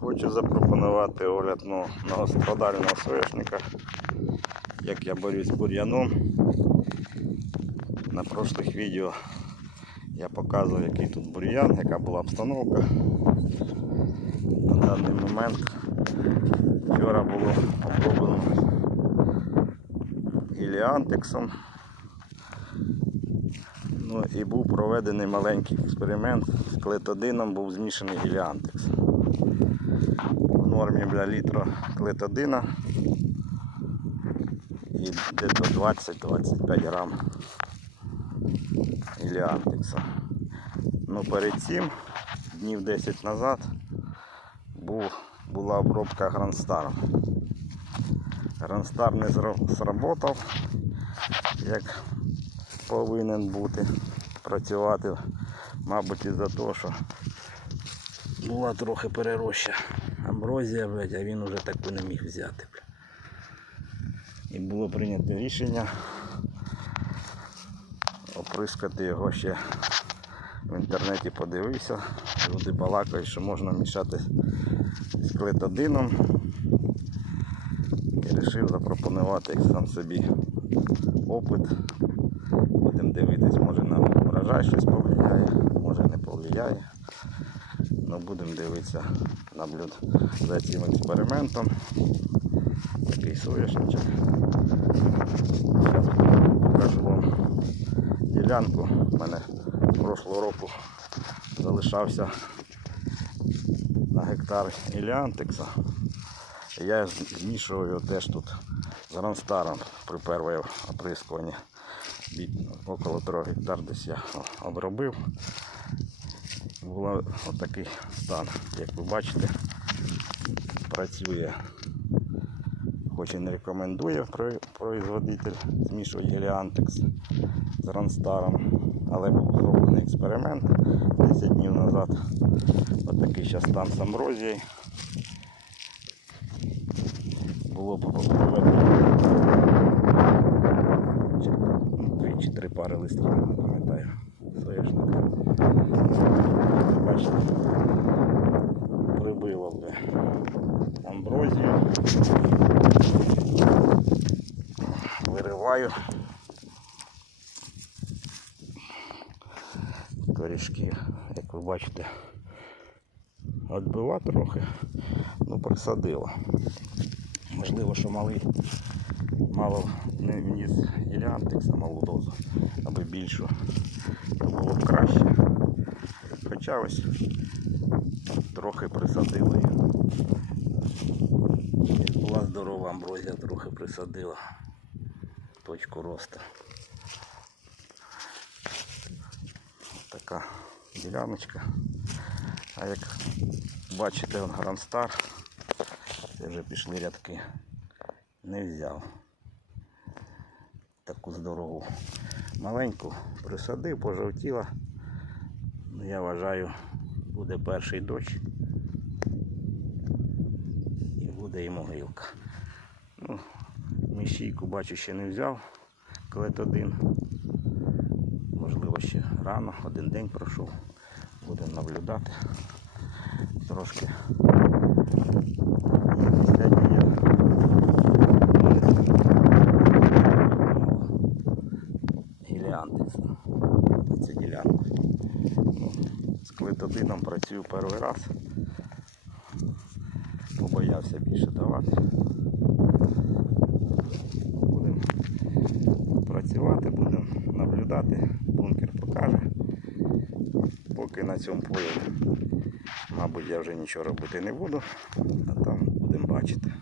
Хочу запропонувати огляд ну, многострадального соняшника, як я борюсь з бур'яном. На прошлих відео я показував, який тут бур'ян, яка була обстановка. На даний момент вчора було оброблено гіліантексом. Ну і був проведений маленький експеримент з клетодином, був змішаний гіліантекс. В нормі для літра клетодина і десь 20-25 грам гіліантекса. Ну перед цим, днів 10 назад, був, була обробка гранстаром. Гранстар не сработав, як повинен бути працювати, мабуть, із-за того, що була трохи перероща амброзія, блядь, а він уже таку не міг взяти. Блядь. І було прийнято рішення оприскати його ще в інтернеті подивився. Люди балакають, що можна мішати з клетодином. І вирішив запропонувати сам собі опит. Будемо дивитись, може на врожай щось повлияє, може не повлияє. Ну, будемо дивитися наблюд за цим експериментом. Такий соняшничок. Зараз покажу вам ділянку. У мене прошлого року залишався на гектар іліантекса. Я змішував його теж тут з Ранстаром при першому оприскуванні. Около 3 гектар десь я обробив. Був отакий стан, як ви бачите, працює. Хоч і не рекомендує производитель змішувати геліантекс з Ранстаром, але був зроблений експеримент 10 днів назад. Отакий зараз стан з амброзією. Було б листів, не пам'ятаю. Соняшника. Бачите, прибило вже амброзію. Вириваю корішки, як ви бачите, відбила трохи, ну присадила. Можливо, що малий мало не вніс гіліантекса малу дозу, аби більшу, то було б краще. Хоча ось трохи присадили. Була здорова амброзія, трохи присадила точку росту. Така діляночка. А як бачите, он Гранстар, це вже пішли рядки. Не взяв таку здорову. Маленьку присадив, пожовтіла. Ну, я вважаю, буде перший дощ і буде і могилка. Ну, міщійку бачу ще не взяв, клет один. Можливо, ще рано, один день пройшов. Будемо наблюдати. Трошки. Сьогодні я гіліантекс на цю ділянку. Ну, з клетодином працюю перший раз. Побоявся більше давати. Будемо працювати, будемо наблюдати, бункер покаже. Поки на цьому полі, мабуть, я вже нічого робити не буду, а там будемо бачити.